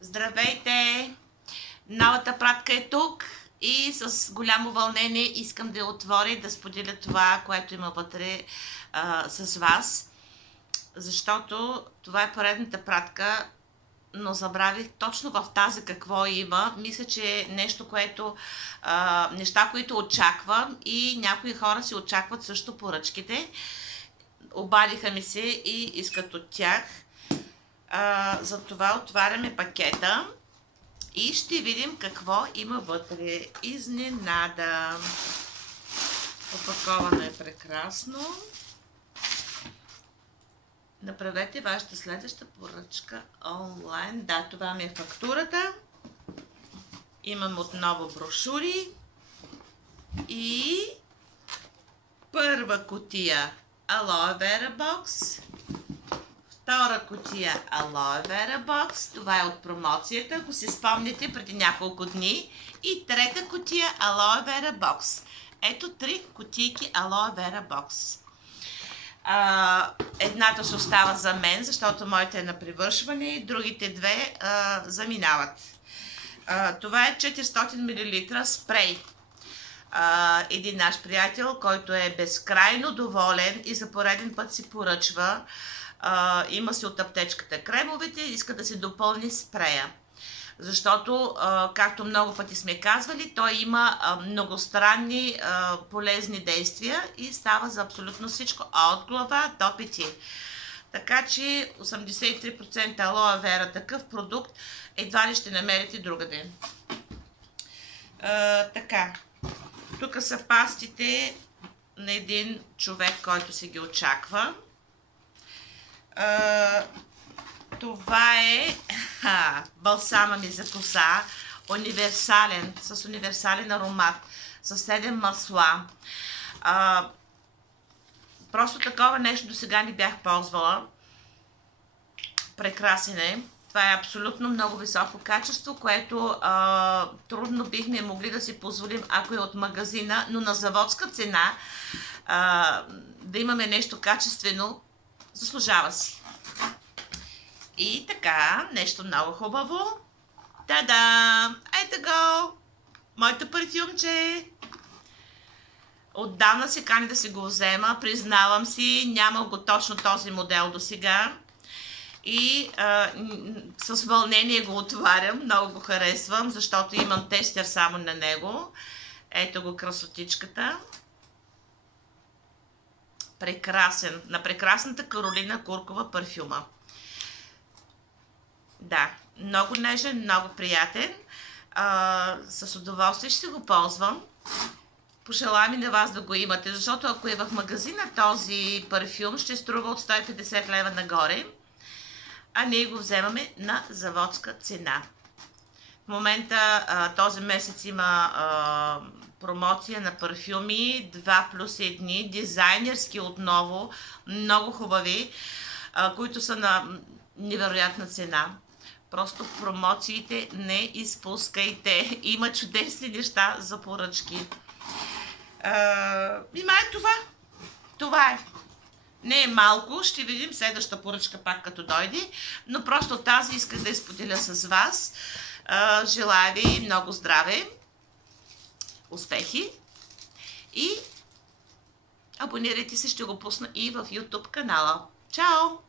Здравейте! Новата пратка е тук и с голямо вълнение искам да я отворя и да споделя това, което има вътре с вас. Защото това е поредната пратка, но забравих точно в тази какво има. Мисля, че е нещо, което неща, които очаквам и някои хора си очакват също поръчките. Обадиха ми се и искат от тях. Затова отваряме пакета и ще видим какво има вътре. Изненада. Опаковано е прекрасно. Направете вашата следваща поръчка онлайн. Да, това ми е фактурата. Имам отново брошури. И първа кутия Aloe Vera Box. Втора кутия Aloe Vera Box. Това е от промоцията, ако си спомните преди няколко дни. И трета кутия Aloe Vera Box. Ето 3 кутийки Aloe Vera Box. Едната се остава за мен, защото моята е на привършване, другите две заминават. Това е 400 мл спрей. Един наш приятел, който е безкрайно доволен и за пореден път си поръчва, има си от аптечката кремовете, иска да се допълни спрея. Защото, както много пъти сме казвали, той има многостранни полезни действия и става за абсолютно всичко, от глава до пети. Така че 83% алоe вера, такъв продукт, едва ли ще намерите другаде. Така, тук са пастите на един човек, който си ги очаква. Това е балсама ми за коса, универсален, с универсален аромат, с 7 масла. Просто такова нещо до сега не бях ползвала. Прекрасен е. Това е абсолютно много високо качество, което трудно бихме могли да си позволим, ако е от магазина, но на заводска цена да имаме нещо качествено, заслужава си. И така, нещо много хубаво. Та-да! Ето го! Моето парфюмче! Отдавна се кани да си го взема, признавам си, нямам го точно този модел до сега. И с вълнение го отварям, много го харесвам, защото имам тестер само на него. Ето го красотичката. Прекрасен, на прекрасната Каролина Куркова парфюма. Да, много нежен, много приятен. С удоволствие ще го ползвам. Пожелавам и на вас да го имате, защото ако е в магазина този парфюм, ще струва от 150 лева нагоре, а ние го вземаме на заводска цена. В момента този месец има промоция на парфюми 2+1, дизайнерски отново, много хубави, които са на невероятна цена. Просто промоциите не изпускайте. Има чудесни неща за поръчки. И май това. Това е. Не е малко. Ще видим следващата поръчка пак като дойде. Но просто тази исках да изподеля с вас. Желая ви много здраве, успехи и абонирайте се, ще го пусна и в YouTube канала. Чао!